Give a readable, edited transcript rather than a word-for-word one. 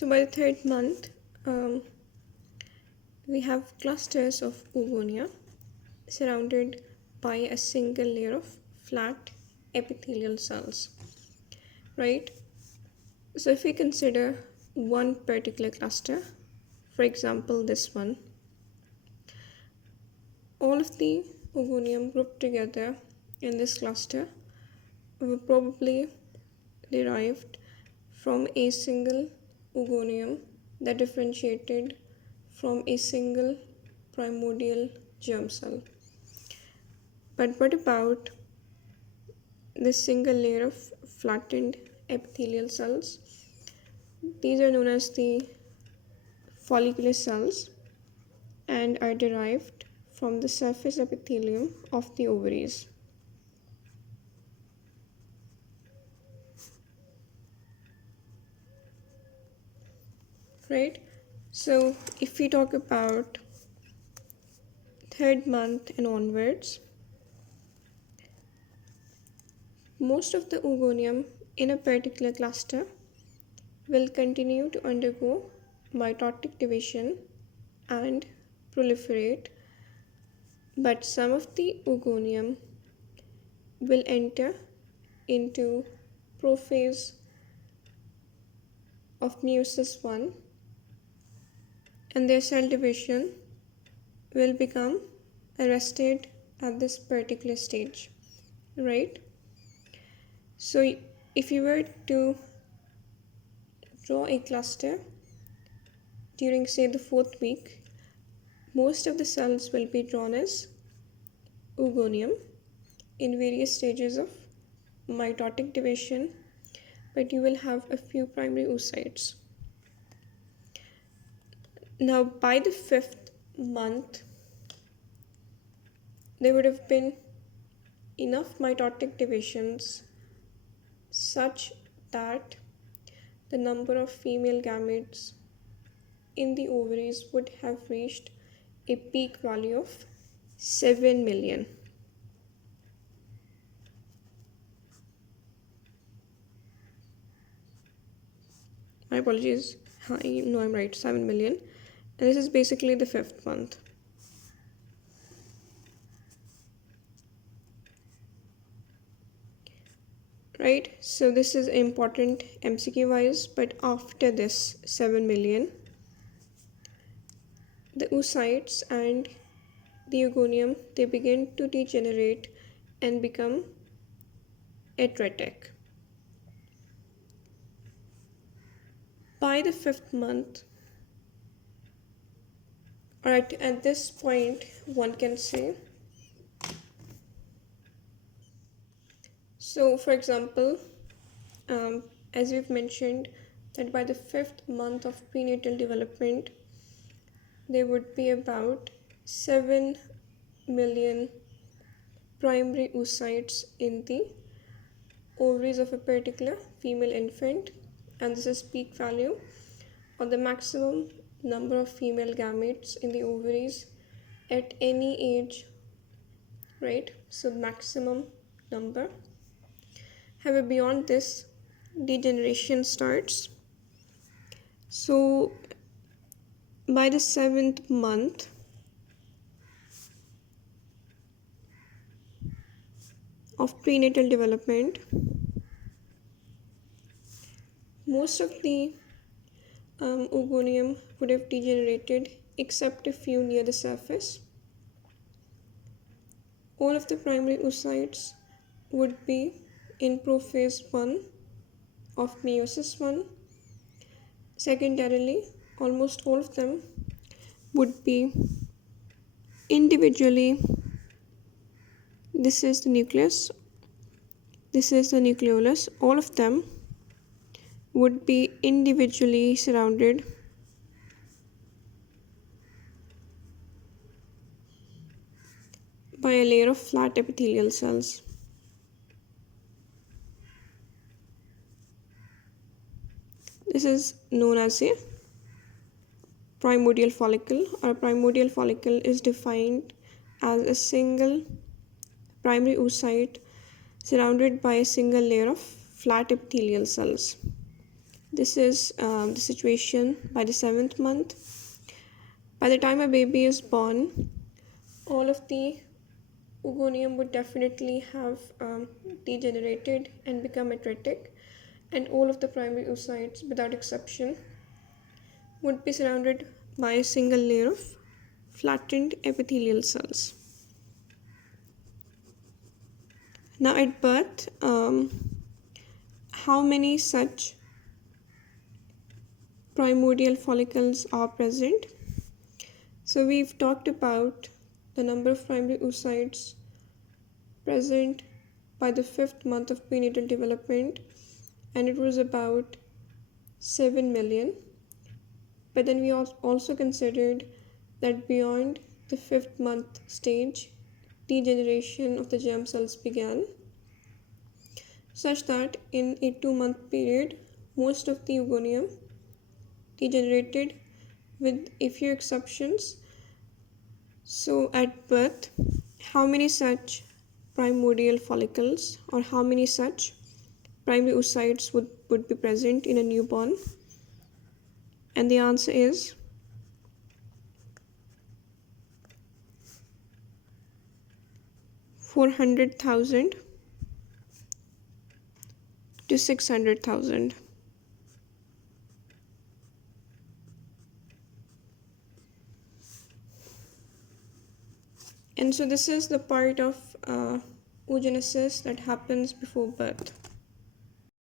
So by the third month, we have clusters of oogonia surrounded by a single layer of flat epithelial cells, right? So if we consider one particular cluster, for example this one, all of the oogonium grouped together in this cluster were probably derived from a single oogonium that differentiated from a single primordial germ cell. But what about this single layer of flattened epithelial cells? These are known as the follicular cells and are derived from the surface epithelium of the ovaries. Right? So if we talk about third month and onwards, most of the oogonium in a particular cluster will continue to undergo mitotic division and proliferate, but some of the oogonium will enter into prophase of meiosis 1 and their cell division will become arrested at this particular stage, right? So if you were to draw a cluster during, say, the fourth week, most of the cells will be drawn as oogonium in various stages of mitotic division, but you will have a few primary oocytes. Now, by the fifth month, there would have been enough mitotic divisions such that the number of female gametes in the ovaries would have reached a peak value of 7 million. My apologies, I know I'm right, 7 million. And this is basically the fifth month. Right, so this is important MCQ wise, but after this 7 million, the oocytes and the oogonium, they begin to degenerate and become atretic. By the fifth month, or at this point, one can say, so for example, as we've mentioned, that by the fifth month of prenatal development, there would be about 7 million primary oocytes in the ovaries of a particular female infant, and this is peak value or the maximum number of female gametes in the ovaries at any age, right? So maximum number. However, beyond this, degeneration starts. So by the 7th month, of prenatal development, most of the oogonium would have degenerated except a few near the surface. All of the primary oocytes would be in prophase 1 of meiosis 1. Secondarily, almost all of them would be individually, this is the nucleus, this is the nucleolus, all of them would be individually surrounded by a layer of flat epithelial cells. This is known as a primordial follicle. Our primordial follicle is defined as a single primary oocyte surrounded by a single layer of flat epithelial cells. This is the situation by the seventh month. By the time a baby is born, all of the oogonium would definitely have degenerated and become atretic, and all of the primary oocytes, without exception, would be surrounded by a single layer of flattened epithelial cells. Now, at birth, how many such primordial follicles are present? So, we've talked about the number of primary oocytes present by the fifth month of prenatal development, and it was about 7 million. But then we also considered that beyond the fifth month stage, degeneration of the germ cells began, such that in a 2-month period, most of the oogonium degenerated with a few exceptions. So, at birth, how many such primordial follicles or how many such primary oocytes would be present in a newborn? And the answer is 400,000 to 600,000. And so this is the part of oogenesis that happens before birth.